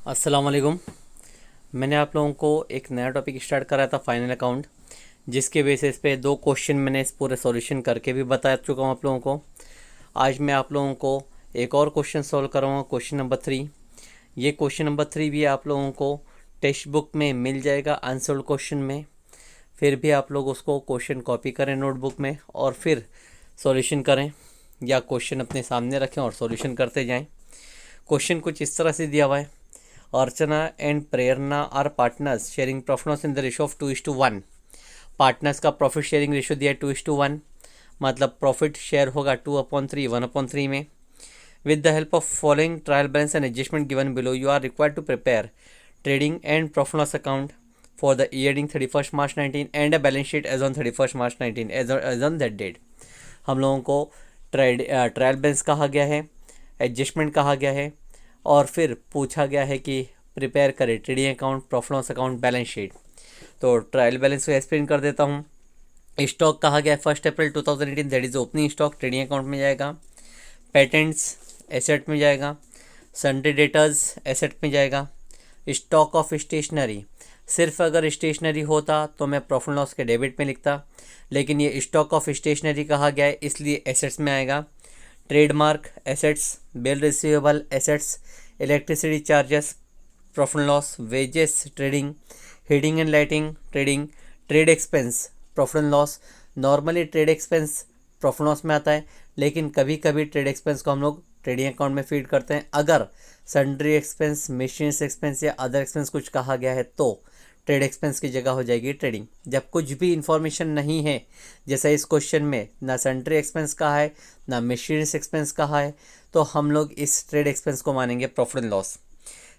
अस्सलाम वालेकुम। मैंने आप लोगों को एक नया टॉपिक स्टार्ट करा था फाइनल अकाउंट, जिसके बेसिस पे दो क्वेश्चन मैंने इस पूरे सॉल्यूशन करके भी बता चुका हूँ आप लोगों को। आज मैं आप लोगों को एक और क्वेश्चन सॉल्व कराऊँगा, क्वेश्चन नंबर 3। ये क्वेश्चन नंबर 3 भी आप लोगों को टेक्स्ट बुक में मिल जाएगा आंसर्ड क्वेश्चन में। फिर भी आप लोग उसको क्वेश्चन कॉपी करें नोटबुक में और फिर सॉल्यूशन करें, या क्वेश्चन अपने सामने रखें और सॉल्यूशन करते जाएं। क्वेश्चन कुछ इस तरह से दिया हुआ है। Archana and Prerna are partners sharing profit in the ratio of 2:1। Partners का प्रॉफिट शेयरिंग रेशो दिया है 2:1, मतलब प्रॉफिट शेयर होगा 2/3 1/3 में। With the help of following trial balance and adjustment given below, you are required to prepare trading and profit loss account for the year ending 31 March 19 and a balance sheet as on 31 March 19 as on that date. हम लोगों को trial balance कहा गया है, adjustment कहा गया है, और फिर पूछा गया है कि प्रिपेयर करें trading account, profit loss account, balance sheet. तो ट्रायल बैलेंस को एक्सप्लेन कर देता हूँ। स्टॉक कहा गया है 1 अप्रैल 2018, that is opening stock, trading account में जाएगा। पेटेंट्स एसेट में जाएगा। सन्डे डेटर्स एसेट में जाएगा। स्टॉक ऑफ स्टेशनरी, सिर्फ अगर स्टेशनरी होता तो मैं प्रॉफिट लॉस के डेबिट में लिखता, लेकिन ये स्टॉक ऑफ स्टेशनरी कहा गया है इसलिए एसेट्स में आएगा। Trademark assets, bill receivable assets, electricity charges profit loss, wages trading, heating and lighting trading, trade expense profit and loss. Normally trade expense profit loss में आता है, लेकिन कभी कभी ट्रेड एक्सपेंस को हम लोग ट्रेडिंग अकाउंट में फीड करते हैं। अगर सन्ड्री एक्सपेंस, मशीन्स एक्सपेंस या अदर एक्सपेंस कुछ कहा गया है तो ट्रेड एक्सपेंस की जगह हो जाएगी ट्रेडिंग। जब कुछ भी इंफॉर्मेशन नहीं है, जैसा इस क्वेश्चन में ना सन्ड्री एक्सपेंस कहा है ना मशीन्स एक्सपेंस कहा है, तो हम लोग इस ट्रेड एक्सपेंस को मानेंगे profit and loss.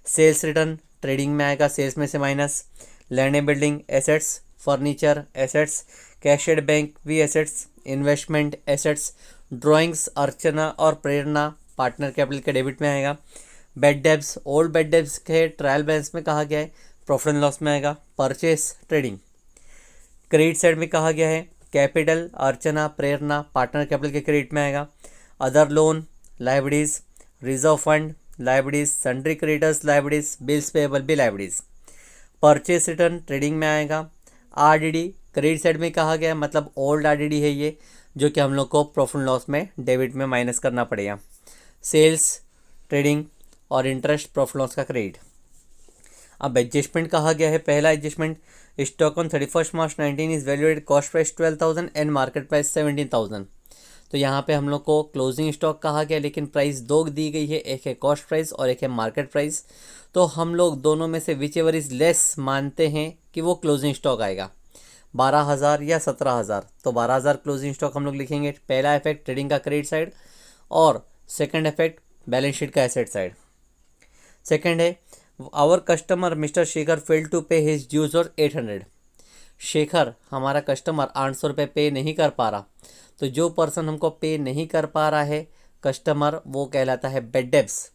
Sales return trading में आएगा, सेल्स में से minus. Land and building assets, furniture assets, cash at bank भी assets, investment assets. Drawings Archana और प्रेरणा पार्टनर कैपिटल के डेबिट में आएगा। Bad debts, old bad debts के ट्रायल बैलेंस में कहा गया है, प्रॉफिट एंड लॉस में आएगा। परचेस ट्रेडिंग क्रेडिट साइड में कहा गया है, कैपिटल अर्चना प्रेरणा पार्टनर कैपिटल के क्रेडिट में आएगा। Other loan liabilities, reserve fund liabilities, sundry creditors liabilities, bills payable भी लाइबिलिटीज। परचेस रिटर्न ट्रेडिंग में आएगा। आरडीडी क्रेडिट साइड में कहा गया है, मतलब ओल्ड आरडीडी है ये, जो कि हम लोग को प्रॉफिट लॉस में डेबिट में माइनस करना पड़ेगा। सेल्स ट्रेडिंग और इंटरेस्ट प्रॉफिट लॉस का क्रेडिट। अब एडजस्टमेंट कहा गया है, पहला adjustment, stock on 31 March 19 is valuated cost price 12,000 and market price 17,000। तो यहाँ पे हम लोग को क्लोजिंग स्टॉक कहा गया, लेकिन प्राइस दो दी गई है, एक है कॉस्ट प्राइस और एक है मार्केट प्राइस। तो हम लोग दोनों में से विच एवर इज़ लेस मानते हैं कि वो क्लोजिंग स्टॉक आएगा, 12,000 या 17,000। तो 12,000 क्लोजिंग स्टॉक हम लोग लिखेंगे। पहला इफेक्ट ट्रेडिंग का क्रेडिट साइड और सेकेंड इफेक्ट बैलेंस शीट का एसेट साइड। सेकेंड है, our customer mister Shekhar fail to pay his dues और 800। शेखर हमारा कस्टमर 800 रुपये पे नहीं कर पा रहा, तो जो पर्सन हमको पे नहीं कर पा रहा है कस्टमर, वो कहलाता है बेड डेब्स।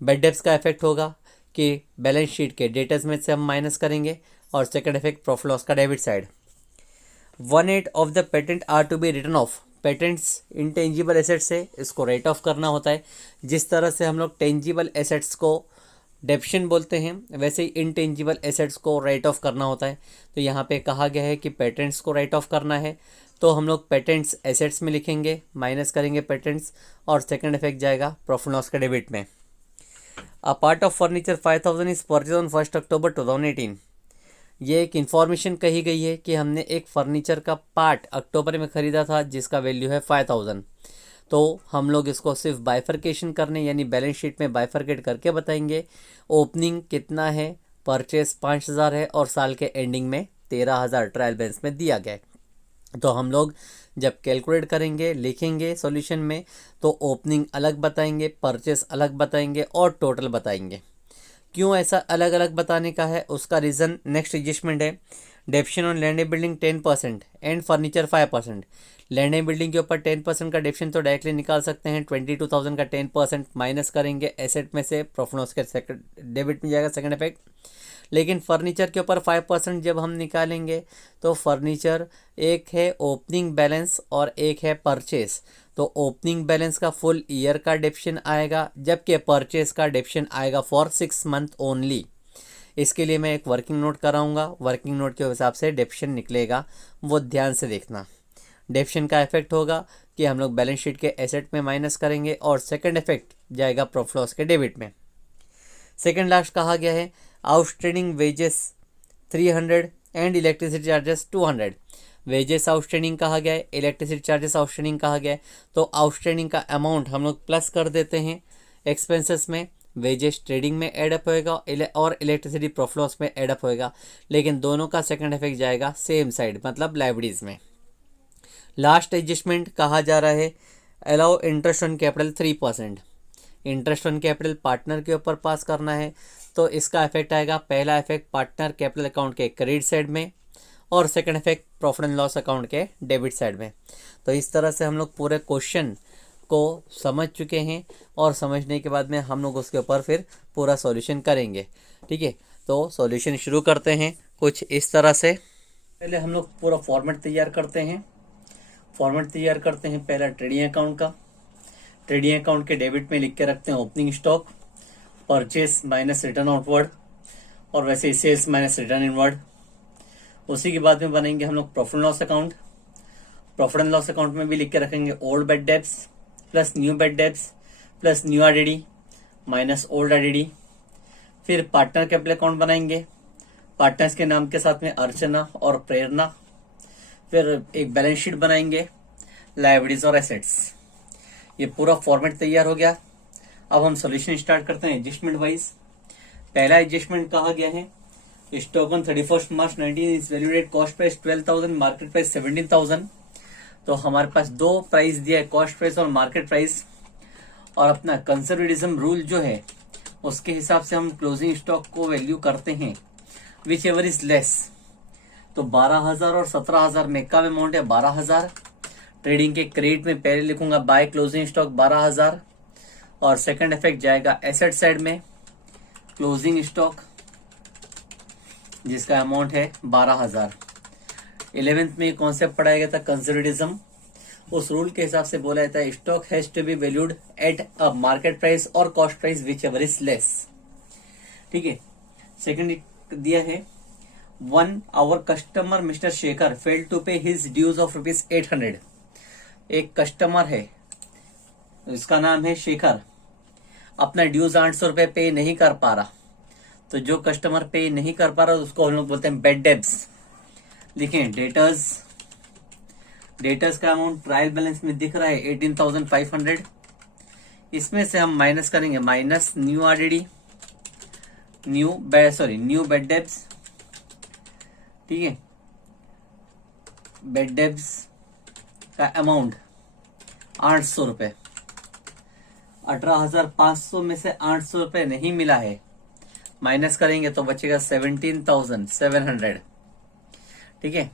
बेड डेब्स का इफेक्ट होगा कि बैलेंस शीट के डेटर्स में से हम माइनस करेंगे, और सेकंड इफेक्ट प्रॉफिट लॉस का debit side. 1/8 of the patent are to be written off. Patents intangible assets से इसको राइट ऑफ करना होता है। जिस तरह से हम लोग टेंजिबल एसेट्स को डेप्शन बोलते हैं, वैसे ही इनटेंजिबल एसेट्स को राइट ऑफ करना होता है। तो यहाँ पे कहा गया है कि पेटेंट्स को राइट ऑफ करना है, तो हम लोग पेटेंट्स एसेट्स में लिखेंगे, माइनस करेंगे पेटेंट्स, और सेकंड इफेक्ट जाएगा प्रॉफिट लॉस के डेबिट में। A part of furniture 5,000 is purchase on 1 अक्टूबर 2018। ये एक इन्फॉर्मेशन कही गई है कि हमने एक फर्नीचर का पार्ट अक्टूबर में ख़रीदा था जिसका वैल्यू है 5,000। तो हम लोग इसको सिर्फ बाइफरकेशन करने, यानी बैलेंस शीट में बाइफरकेट करके बताएंगे। ओपनिंग कितना है, परचेस 5,000 है, और साल के एंडिंग में 13,000 ट्रायल बैलेंस में दिया गया है। तो हम लोग जब कैलकुलेट करेंगे, लिखेंगे सॉल्यूशन में, तो ओपनिंग अलग बताएंगे, परचेस अलग बताएंगे और टोटल बताएंगे। क्यों ऐसा अलग अलग बताने का है, उसका रीज़न नेक्स्ट एडजस्टमेंट है। डेप्शन on land and building 10% and furniture 5%। Land and building के ऊपर 10% का डेप्शन तो डायरेक्टली निकाल सकते हैं। 22,000 का 10% माइनस करेंगे एसेट में से, प्रॉफिट लॉस के डेबिट में जाएगा, सेकंड इफेक्ट। लेकिन फर्नीचर के ऊपर 5% जब हम निकालेंगे तो फर्नीचर एक है ओपनिंग बैलेंस और एक है परचेस। तो ओपनिंग बैलेंस का फुल ईयर का डेप्शन आएगा, जबकि परचेस का डेप्शन आएगा फॉर 6 मंथ ओनली। इसके लिए मैं एक वर्किंग नोट कराऊंगा, वर्किंग नोट के हिसाब से डेप्शन निकलेगा, वो ध्यान से देखना। डेप्शन का इफेक्ट होगा कि हम लोग बैलेंस शीट के एसेट में माइनस करेंगे और सेकंड इफेक्ट जाएगा प्रॉफिट लॉस के डेबिट में। सेकंड लास्ट कहा गया है outstanding wages 300 and electricity charges 200। Wages outstanding कहा गया है, इलेक्ट्रिसिटी चार्जेस आउटस्टैंडिंग कहा गया है। तो आउटस्टैंडिंग का अमाउंट हम लोग प्लस कर देते हैं एक्सपेंसेस में, वेजेस ट्रेडिंग में एडअप होएगा और इलेक्ट्रिसिटी प्रॉफिट लॉस में एडअप होएगा, लेकिन दोनों का सेकंड इफेक्ट जाएगा सेम साइड, मतलब लाइबिलिटीज में। लास्ट एडजस्टमेंट कहा जा रहा है allow interest on capital 3%। Interest on capital partner के ऊपर पास करना है, तो इसका इफेक्ट आएगा, पहला इफेक्ट पार्टनर कैपिटल अकाउंट के क्रेडिट साइड में और second effect profit and loss account के डेबिट साइड में। तो इस तरह से हम लोग पूरे क्वेश्चन को समझ चुके हैं और समझने के बाद में हम लोग उसके ऊपर फिर पूरा सॉल्यूशन करेंगे। ठीक है, तो सॉल्यूशन शुरू करते हैं कुछ इस तरह से। पहले हम लोग पूरा फॉर्मेट तैयार करते हैं। पहला ट्रेडिंग अकाउंट का। ट्रेडिंग अकाउंट के डेबिट में लिख के रखते हैं opening stock, purchase minus return outward, और वैसे सेल्स माइनस रिटर्न इनवर्ड। उसी के बाद में बनेंगे हम लोग profit and loss account. Profit and loss account में भी लिख के रखेंगे old bed debts plus new bad debts plus new RDD minus old RDD. फिर पार्टनर कैपिटल अकाउंट बनाएंगे, पार्टनर्स के नाम के साथ में अर्चना और प्रेरणा। फिर एक बैलेंस शीट बनाएंगे, लायबिलिटीज और एसेट्स। ये पूरा फॉर्मेट तैयार हो गया। अब हम सॉल्यूशन स्टार्ट करते हैं एडजस्टमेंट वाइज। पहला एडजस्टमेंट कहा गया है stock on 31 March 19 is valued at cost price 12,000, market price 17,000। तो हमारे पास दो प्राइस दिया है, कॉस्ट प्राइस और मार्केट प्राइस, और अपना कंजर्वेटिज्म रूल जो है उसके हिसाब से हम क्लोजिंग स्टॉक को वैल्यू करते हैं विच एवर इज लेस। तो 12,000 और 17,000 में कम अमाउंट है 12,000। ट्रेडिंग के क्रेडिट में पहले लिखूंगा बाय क्लोजिंग स्टॉक 12,000, और सेकंड इफेक्ट जाएगा एसेट साइड में क्लोजिंग स्टॉक जिसका अमाउंट है 12,000। 11th में कॉन्सेप्ट पढ़ाया गया था कंजर्वेटिज्म। उस रूल के हिसाब से बोला जाता है stock has to be valued at a market price और cost price whichever is less. ठीक है, सेकंड दिया है 1 our customer mister Shekhar failed to pay his dues of ₹800। एक कस्टमर है, इसका नाम है शेखर, अपना ड्यूज 800 रुपए पे नहीं कर पा रहा। तो जो कस्टमर पे नहीं कर पा रहा उसको हम लोग बोलते हैं बेड डेब्ट्स। लिखें डेटर्स का अमाउंट ट्रायल बैलेंस में दिख रहा है 18,500। इसमें से हम माइनस करेंगे minus new RDD, new bad debts. ठीक है, बेड डेब्ट्स का अमाउंट 800 रुपए। 18,500 में से 800 रुपए नहीं मिला है, माइनस करेंगे तो बचेगा 17,700। ठीक है,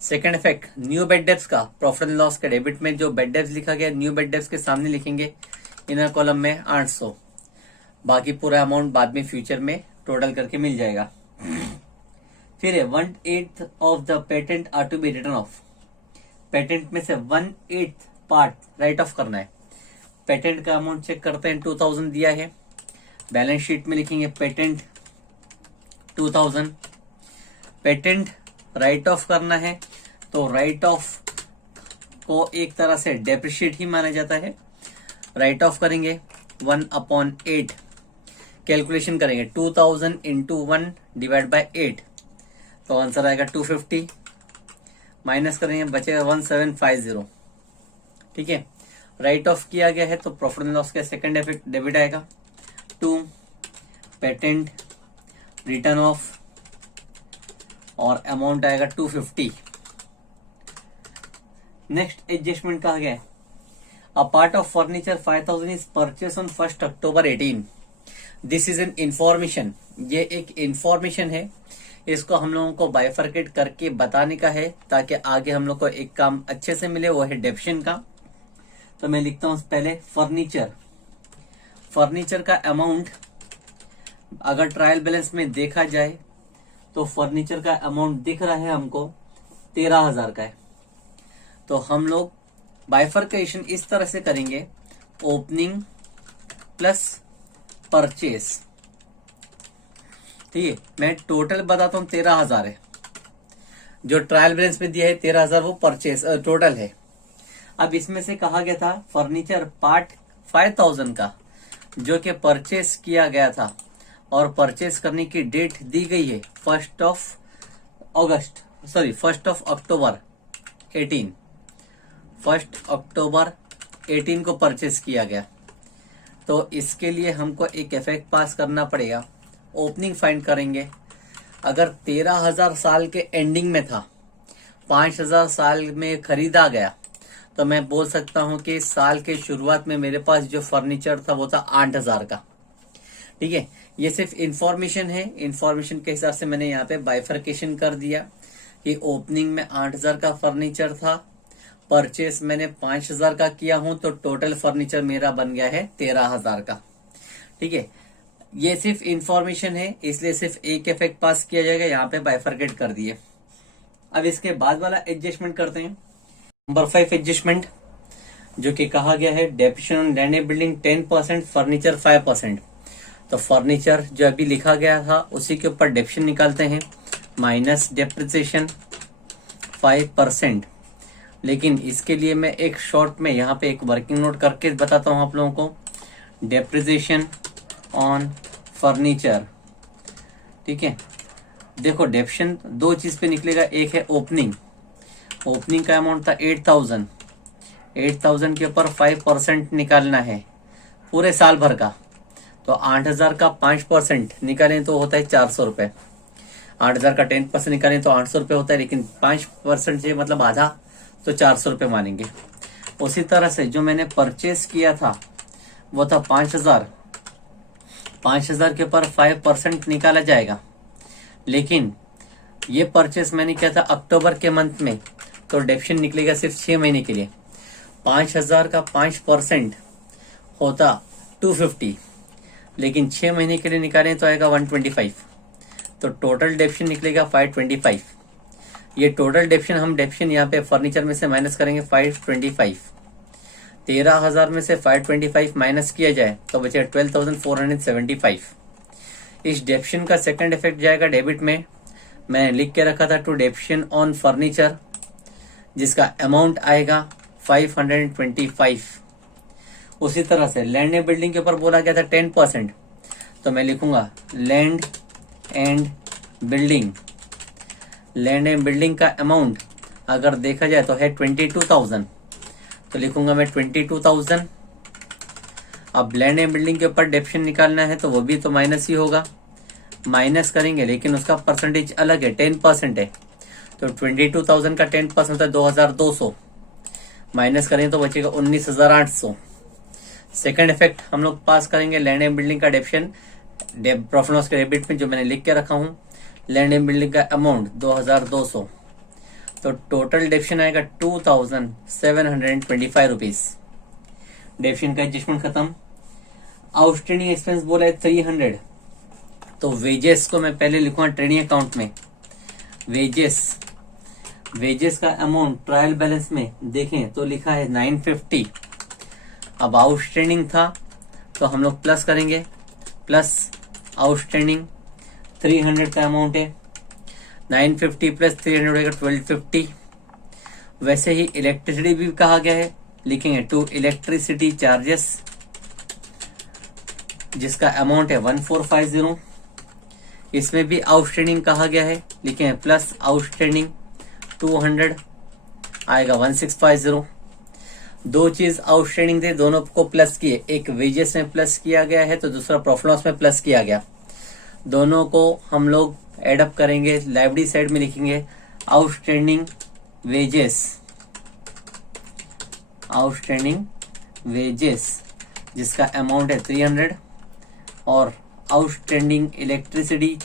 second effect new bad debts का प्रॉफिट एंड लॉस के डेबिट में जो बेड डेब्ट्स लिखा गया न्यू बेड डेब्ट्स के सामने लिखेंगे इनर कॉलम में 800। बाकी पूरा अमाउंट बाद में फ्यूचर में टोटल करके मिल जाएगा। फिर है 1/8 of the patent are to be written off. Patent में से 1/8 पार्ट राइट ऑफ करना है। पेटेंट का अमाउंट चेक करते हैं 2,000 दिया है, बैलेंस शीट में लिखेंगे पेटेंट 2,000। पेटेंट राइट ऑफ करना है तो राइट ऑफ को एक तरह से डेप्रिशिएट ही माना जाता है। राइट ऑफ करेंगे 1/8, कैलकुलेशन करेंगे 2,000 इंटू 1 डिवाइड बाय 8, तो आंसर आएगा 250। माइनस करेंगे बचेगा 1750। ठीक है, राइट ऑफ किया गया है तो प्रॉफिट एंड लॉस का सेकंड इफेक्ट डेबिट आएगा 2 पेटेंट रिटर्न ऑफ, और अमाउंट आएगा 250। नेक्स्ट एडजस्टमेंट कहा गया है a part of furniture 5,000 is purchase on 1 October 18। This is an information. ये एक इंफॉर्मेशन है, इसको हम लोगों को बाइफरकेट करके बताने का है ताकि आगे हम लोग को एक काम अच्छे से मिले, वो है डेप्शन का। तो मैं लिखता हूं पहले फर्नीचर का अमाउंट अगर ट्रायल बैलेंस में देखा जाए तो फर्नीचर का अमाउंट दिख रहा है हमको 13,000 का है। तो हम लोग बाइफर्केशन इस तरह से करेंगे, ओपनिंग प्लस परचेस। ठीक है, मैं टोटल बताता हूं 13,000 है, जो ट्रायल बैलेंस में दिया है 13,000 वो परचेस टोटल है। अब इसमें से कहा गया था फर्नीचर पार्ट 5,000 का जो कि परचेस किया गया था, और परचेस करने की डेट दी गई है 1 अक्टूबर 18। 1 अक्टूबर 18 को परचेस किया गया। तो इसके लिए हमको एक इफेक्ट पास करना पड़ेगा, ओपनिंग फाइंड करेंगे। अगर 13,000 साल के एंडिंग में था, 5,000 साल में खरीदा गया, तो मैं बोल सकता हूं कि साल के शुरुआत में मेरे पास जो फर्नीचर था वो था 8,000 का। ठीक है, ये सिर्फ इंफॉर्मेशन है, इंफॉर्मेशन के हिसाब से मैंने यहाँ पे बाइफर्केशन कर दिया कि ओपनिंग में 8,000 का फर्नीचर था, परचेस मैंने 5,000 का किया हूं, तो टोटल फर्नीचर मेरा बन गया है 13,000 का। ठीक है, ये सिर्फ इंफॉर्मेशन है, इसलिए सिर्फ एक इफेक्ट पास किया जाएगा, यहाँ पे बाइफर्केट कर दिए। अब इसके बाद वाला एडजस्टमेंट करते हैं, नंबर 5 एडजस्टमेंट, जो कि कहा गया है depreciation on land and building 10%, furniture 5%। तो फर्नीचर जो अभी लिखा गया था उसी के ऊपर डेप्रिसिएशन निकालते हैं, माइनस डेप्रिसिएशन 5%। लेकिन इसके लिए मैं एक शॉर्ट में यहाँ पे एक वर्किंग नोट करके बताता हूँ आप लोगों को, डेप्रिसिएशन ऑन फर्नीचर। ठीक है, देखो डेप्रिसिएशन दो चीज पे निकलेगा, एक है ओपनिंग का अमाउंट था 8,000 के ऊपर 5% निकालना है पूरे साल भर का। तो 8,000 का 5% निकालें तो होता है 400 रुपए। 8,000 का 10% निकालें तो 800 रुपए होता है, लेकिन 5% से मतलब आधा, तो 400 रुपए मानेंगे। उसी तरह से जो मैंने परचेस किया था वो था 5,000 के ऊपर 5% निकाला जाएगा। लेकिन ये परचेस मैंने किया था अक्टूबर के मंथ में, तो डेप्रिसिएशन निकलेगा सिर्फ 6 महीने के लिए। 5,000 का 5% होता 250, लेकिन 6 महीने के लिए निकालें तो आएगा 125, तो टोटल डेप्रिसिएशन निकलेगा 525। ये टोटल डेप्रिसिएशन यहाँ पे फर्नीचर में से माइनस करेंगे 525। 13,000 में से 525 माइनस किया जाए तो बचेगा 12,475। इस डेप्रिसिएशन का सेकंड इफेक्ट जाएगा डेबिट में। मैंने लिख के रखा था टू डेप्रिसिएशन ऑन फर्नीचर, जिसका अमाउंट आएगा 525। उसी तरह से लैंड एंड बिल्डिंग के ऊपर बोला गया था 10%, तो मैं लिखूंगा लैंड एंड बिल्डिंग का अमाउंट अगर देखा जाए तो है 22,000, तो लिखूंगा मैं 22,000। अब लैंड एंड बिल्डिंग के ऊपर डेप्रिसिएशन निकालना है तो वो भी तो माइनस ही होगा, माइनस करेंगे, लेकिन उसका परसेंटेज अलग है, 10% है। तो 22,000 का 10% होता है 2,200, माइनस करें तो बचेगा 19,800। सेकंड इफेक्ट हम लोग पास करेंगे लैंड एंड बिल्डिंग का डेप्रिसिएशन प्रॉफिट लॉस के डेबिट में, जो मैंने लिख के रखा हूं, लैंड एंड बिल्डिंग का अमाउंट 2,200, तो टोटल डेप्रिसिएशन आएगा 2,725 रुपीज। डेप्रिसिएशन का एडजस्टमेंट खत्म। आउटस्टैंडिंग एक्सपेंस बोला है 300, तो वेजेस को मैं पहले लिखूंगा ट्रेडिंग अकाउंट में। वेजेस का अमाउंट ट्रायल बैलेंस में देखें तो लिखा है 950। अब आउटस्टैंडिंग था तो हम लोग प्लस करेंगे, प्लस आउटस्टैंडिंग 300 का अमाउंट है, 950 प्लस 300 होगा 1250। वैसे ही इलेक्ट्रिसिटी भी कहा गया है, लिखेंगे टू इलेक्ट्रिसिटी चार्जेस, जिसका अमाउंट है 1450। इसमें भी आउटस्टैंडिंग कहा गया है, लिखेंगे प्लस आउटस्टैंडिंग 200 आएगा 1650। दो चीज आउटस्टैंडिंग थे, दोनों को प्लस किए, एक वेजेस में प्लस किया गया है तो दूसरा प्रॉफिट लॉस में प्लस किया गया। दोनों को हम लोग एडअप करेंगे, लाइबिलिटी साइड में लिखेंगे आउटस्टैंडिंग वेजेस, जिसका अमाउंट है 300, और outstanding electricity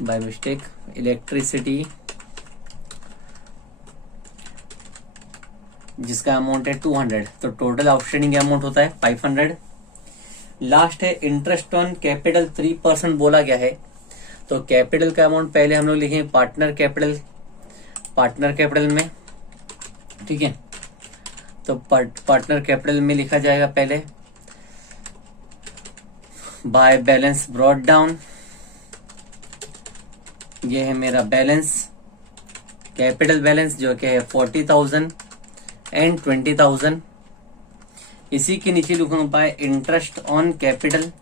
by mistake electricity, जिसका अमाउंट है 200, तो टोटल आउटस्टैंडिंग अमाउंट होता है 500। लास्ट है इंटरेस्ट ऑन कैपिटल 3% बोला गया है। तो कैपिटल का अमाउंट पहले हम लोग लिखेंगे पार्टनर कैपिटल में, ठीक है। तो पार्टनर कैपिटल में लिखा जाएगा पहले बाय बैलेंस ब्रॉट डाउन। ये है मेरा बैलेंस, कैपिटल बैलेंस जो कि है 40,000 एंड 20,000। इसी के नीचे लिखूंगा बाय इंटरेस्ट ऑन कैपिटल,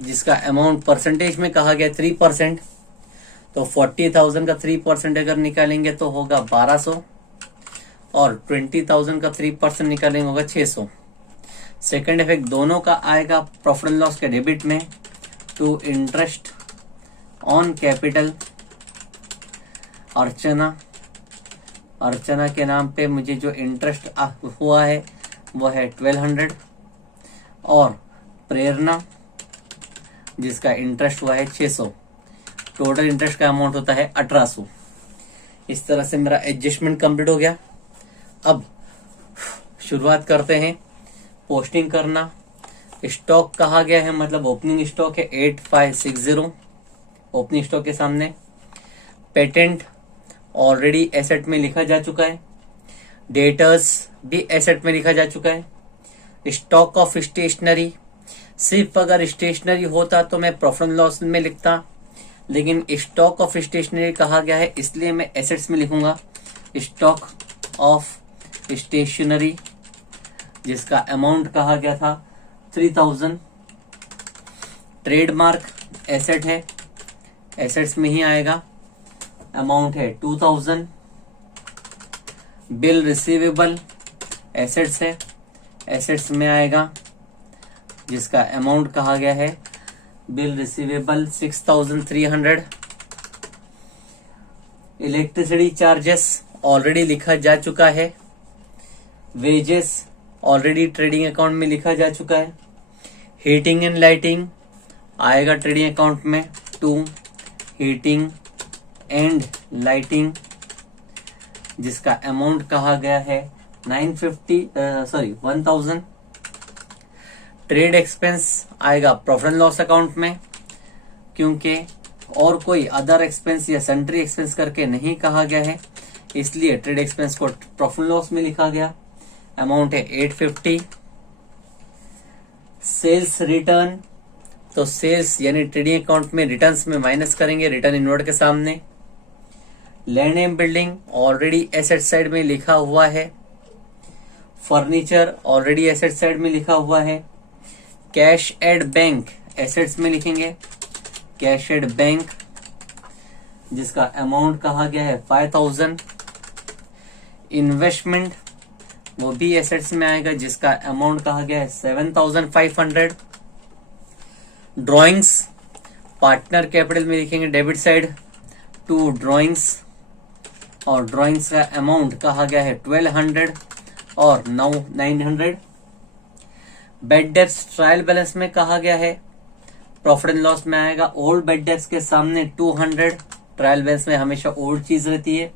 जिसका अमाउंट परसेंटेज में कहा गया 3%। तो 40,000 का 3% अगर निकालेंगे तो होगा 1200 और 20,000 का 3% निकालेंगे होगा 600। सेकेंड इफेक्ट दोनों का आएगा प्रॉफिट एंड लॉस के डेबिट में टू इंटरेस्ट ऑन कैपिटल। अर्चना के नाम पे मुझे जो इंटरेस्ट हुआ है वो है 1200 और प्रेरणा जिसका इंटरेस्ट हुआ है 600। टोटल इंटरेस्ट का अमाउंट होता है 1800। इस तरह से मेरा एडजस्टमेंट कंप्लीट हो गया। अब शुरुआत करते हैं पोस्टिंग करना। स्टॉक कहा गया है, मतलब ओपनिंग स्टॉक है 8560 ओपनिंग स्टॉक के सामने। पेटेंट ऑलरेडी एसेट में लिखा जा चुका है, डेटर्स भी एसेट में लिखा जा चुका है। स्टॉक ऑफ स्टेशनरी, सिर्फ अगर स्टेशनरी होता तो मैं प्रॉफिट एंड लॉस में लिखता, लेकिन स्टॉक ऑफ स्टेशनरी कहा गया है इसलिए मैं एसेट्स में लिखूंगा स्टॉक ऑफ स्टेशनरी, जिसका अमाउंट कहा गया था 3000। ट्रेडमार्क एसेट है, एसेट्स में ही आएगा, अमाउंट है 2000। बिल रिसीवेबल एसेट्स है, एसेट्स में आएगा, जिसका अमाउंट कहा गया है bill receivable 6300। Electricity charges already लिखा जा चुका है। वेजेस ऑलरेडी ट्रेडिंग अकाउंट में लिखा जा चुका है। हीटिंग एंड लाइटिंग आएगा ट्रेडिंग अकाउंट में टू हीटिंग एंड लाइटिंग, जिसका अमाउंट कहा गया है 1000। ट्रेड एक्सपेंस आएगा प्रॉफिट एंड लॉस अकाउंट में, क्योंकि और कोई अदर एक्सपेंस या सन्ट्री एक्सपेंस करके नहीं कहा गया है, इसलिए ट्रेड एक्सपेंस को प्रॉफिट एंड लॉस में लिखा गया। अमाउंट है 850। सेल्स रिटर्न, तो सेल्स यानी ट्रेडिंग अकाउंट में रिटर्न्स में माइनस करेंगे रिटर्न इनवर्ड के सामने। Land and building already asset side में लिखा हुआ है। फर्नीचर ऑलरेडी एसेट साइड में लिखा हुआ है। कैश एट बैंक एसेट्स में लिखेंगे कैश एट बैंक, जिसका अमाउंट कहा गया है 5000। इन्वेस्टमेंट वो भी एसेट्स में आएगा, जिसका अमाउंट कहा गया है 7500। ड्राइंग्स पार्टनर कैपिटल में लिखेंगे डेबिट साइड टू ड्राइंग्स, और ड्राइंग्स का अमाउंट कहा गया है 1200 और 900। बेड डेप्स ट्रायल बैलेंस में कहा गया है प्रॉफिट एंड लॉस में आएगा ओल्ड बेड डेप्स के सामने 200। ट्रायल बैलेंस में हमेशा ओल्ड चीज रहती है।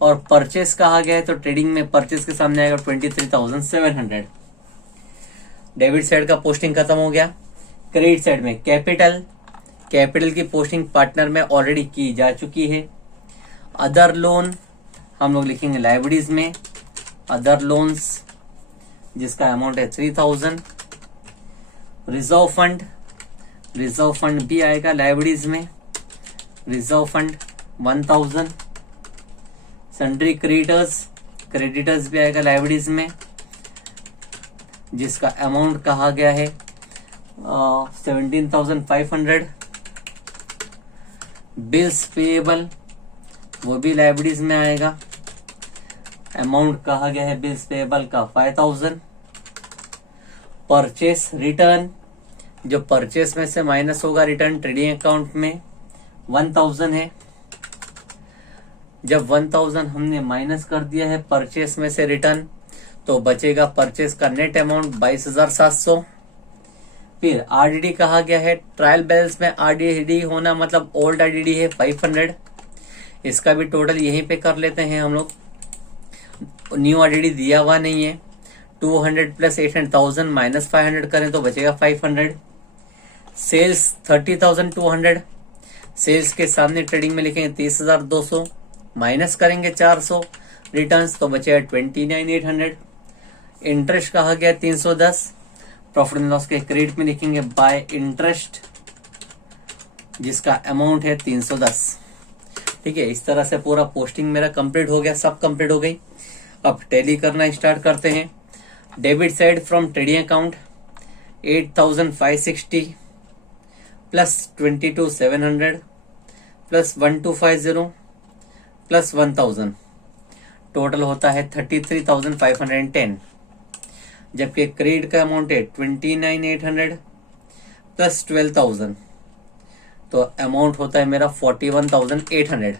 और परचेस कहा गया है तो ट्रेडिंग में परचेस के सामने आएगा 23,700। डेबिट साइड का पोस्टिंग खत्म हो गया। क्रेडिट साइड में कैपिटल की पोस्टिंग पार्टनर में ऑलरेडी की जा चुकी है। अदर लोन हम लोग लिखेंगे लाइबिलिटीज में अदर लोन्स, जिसका अमाउंट है 3000। रिजर्व फंड भी आएगा लाइबिलिटीज में, रिजर्व फंड 1000। सन्ड्री क्रेडिटर्स भी आएगा लाइबिलिटीज में, जिसका अमाउंट कहा गया है 17,500। बिल्स पेएबल वो भी लाइबिलिटीज में आएगा, अमाउंट कहा गया है बिल्स पेएबल का 5000। परचेस रिटर्न, जो परचेस में से माइनस होगा रिटर्न ट्रेडिंग अकाउंट में 1000 है। जब 1000 हमने माइनस कर दिया है परचेस में से रिटर्न, तो बचेगा परचेस का नेट अमाउंट 22,700। फिर आरडीडी कहा गया है, ट्रायल बैलेंस में आरडीडी होना मतलब ओल्ड आरडीडी है 500, इसका भी टोटल यहीं पे कर लेते हैं हम लोग, न्यू आरडीडी दिया हुआ नहीं है। 200 प्लस 800,000 माइनस 500 करें तो बचेगा 500। सेल्स 30,200, सेल्स के सामने ट्रेडिंग में लिखेंगे 30,200, माइनस करेंगे 400 रिटर्न्स तो बचेगा 29,800। इंटरेस्ट कहा गया 310, प्रॉफिट एंड लॉस के क्रेडिट में लिखेंगे बाय इंटरेस्ट जिसका अमाउंट है 310। ठीक है, इस तरह से पूरा पोस्टिंग मेरा कंप्लीट हो गया, सब कंप्लीट हो गई। अब टैली करना स्टार्ट करते हैं। Debit side from trading account 8,560 plus 22,700 plus 1,250 plus 1,000, total होता है 33,510। जबकि क्रेडिट का अमाउंट है 29,800 प्लस 12,000, तो अमाउंट होता है मेरा 41,800।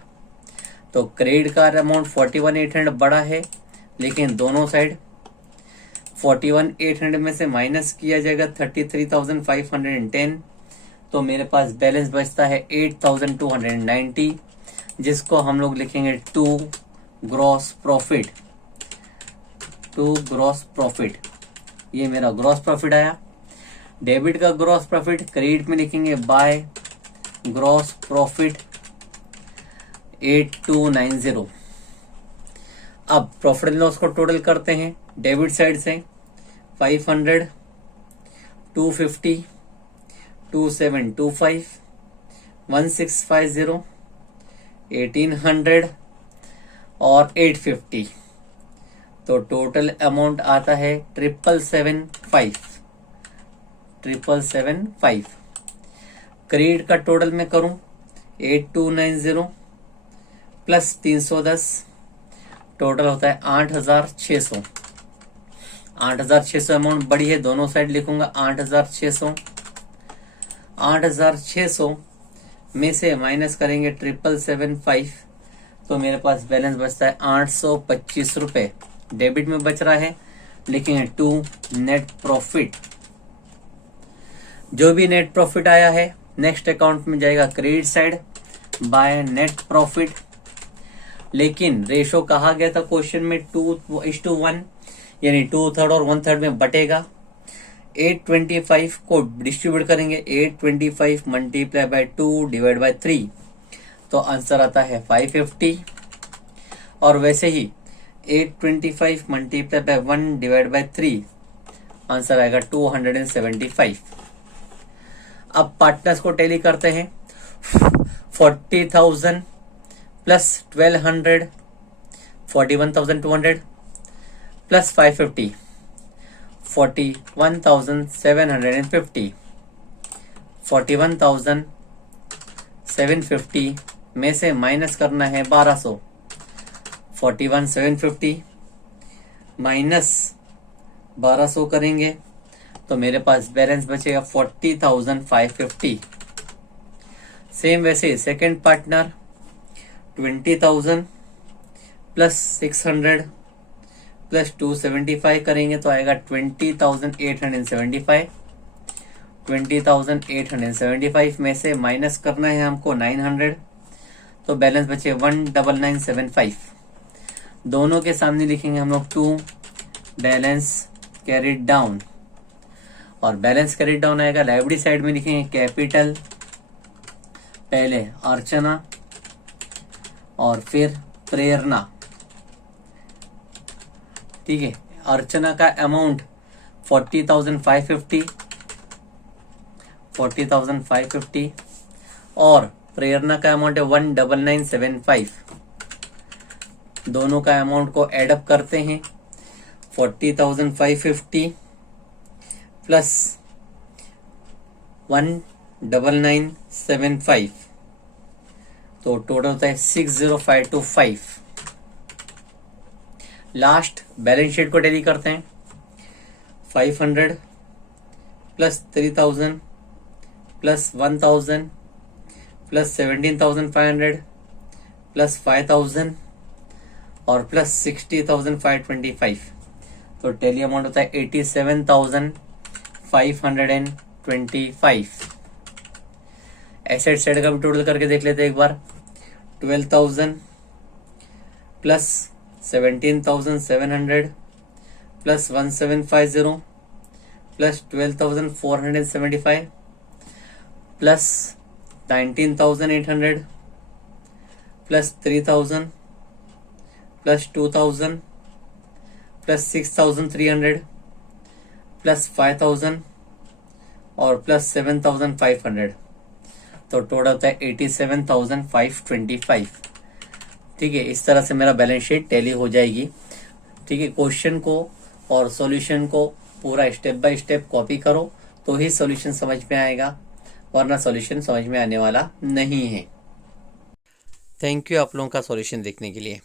तो क्रेडिट का अमाउंट 41,800 बड़ा है, लेकिन दोनों साइड 41,800 में से माइनस किया जाएगा 33,510, तो मेरे पास बैलेंस बचता है 8,290, जिसको हम लोग लिखेंगे to gross profit. To gross profit, ये मेरा ग्रॉस प्रॉफिट आया। डेबिट का ग्रॉस प्रॉफिट क्रेडिट में लिखेंगे बाय ग्रॉस प्रॉफिट 8,290। अब प्रॉफिट एंड लॉस को टोटल करते हैं। डेबिट साइड से 500, 250, 2725, 1650, 1800 और 850, तो टोटल अमाउंट आता है 775। क्रेडिट का टोटल में करूं 8,290 प्लस 310, टोटल होता है 8,600। 8,600 अमाउंट बड़ी है, दोनों साइड लिखूंगा 8,600। 8,600 में से माइनस करेंगे 775, तो मेरे पास बैलेंस बचता है 825 रुपए। डेबिट में बच रहा है, लिखेंगे टू नेट प्रॉफिट। जो भी नेट प्रॉफिट आया है नेक्स्ट अकाउंट में जाएगा credit side by net profit. लेकिन रेशो कहा गया था क्वेश्चन में 2:1, यानी 2/3 और 1/3 में बटेगा। 825 को डिस्ट्रीब्यूट करेंगे, 825 मल्टीप्लाई बाय 2 डिवाइड बाय 3, तो आंसर आता है 550। और वैसे ही 825 multiply by 1 divide by 3, answer आएगा 275। अब पार्टनर्स को टैली करते हैं। 40,000 प्लस 1,200, 41,200 प्लस 550, 41,750। 41,750 में से माइनस करना है 1,200। 41,750 माइनस 1,200 करेंगे तो मेरे पास बैलेंस बचेगा 40,550। सेम वैसे सेकंड पार्टनर 20,000 प्लस 600 प्लस 275 करेंगे तो आएगा 20,875। 20,875 में से माइनस करना है हमको 900, तो बैलेंस बचे 1,997.5। दोनों के सामने लिखेंगे हम लोग 2 बैलेंस कैरिड डाउन, और बैलेंस कैरिड डाउन आएगा लाइबिलिटी साइड में लिखेंगे कैपिटल, पहले अर्चना और फिर प्रेरणा। ठीक है, अर्चना का अमाउंट 40,550 और प्रेरणा का अमाउंट है 1,997.5। दोनों का अमाउंट को एडअप करते हैं। 40,550 प्लस 1,997.5, तो टोटल होता है 60,525। लास्ट बैलेंस शीट को टैली करते हैं। 500 प्लस 3,000 प्लस 1,000 प्लस 17,500 प्लस 5,000 और प्लस 60,525, तो टैली अमाउंट होता है 87,525। एसेट साइड का भी टोटल करके देख लेते हैं एक बार। 12,000 plus 17,700 plus 1750 plus 12,475 plus 19,800 plus 3,000 plus 2,000 plus 6,300 plus 5,000 और प्लस 7,500, तो टोटल होता है 87,525। ठीक है, इस तरह से मेरा बैलेंस शीट टैली हो जाएगी। ठीक है, क्वेश्चन को और सॉल्यूशन को पूरा स्टेप बाय स्टेप कॉपी करो तो ही सॉल्यूशन समझ में आएगा, वरना सॉल्यूशन समझ में आने वाला नहीं है। थैंक यू आप लोगों का सॉल्यूशन देखने के लिए।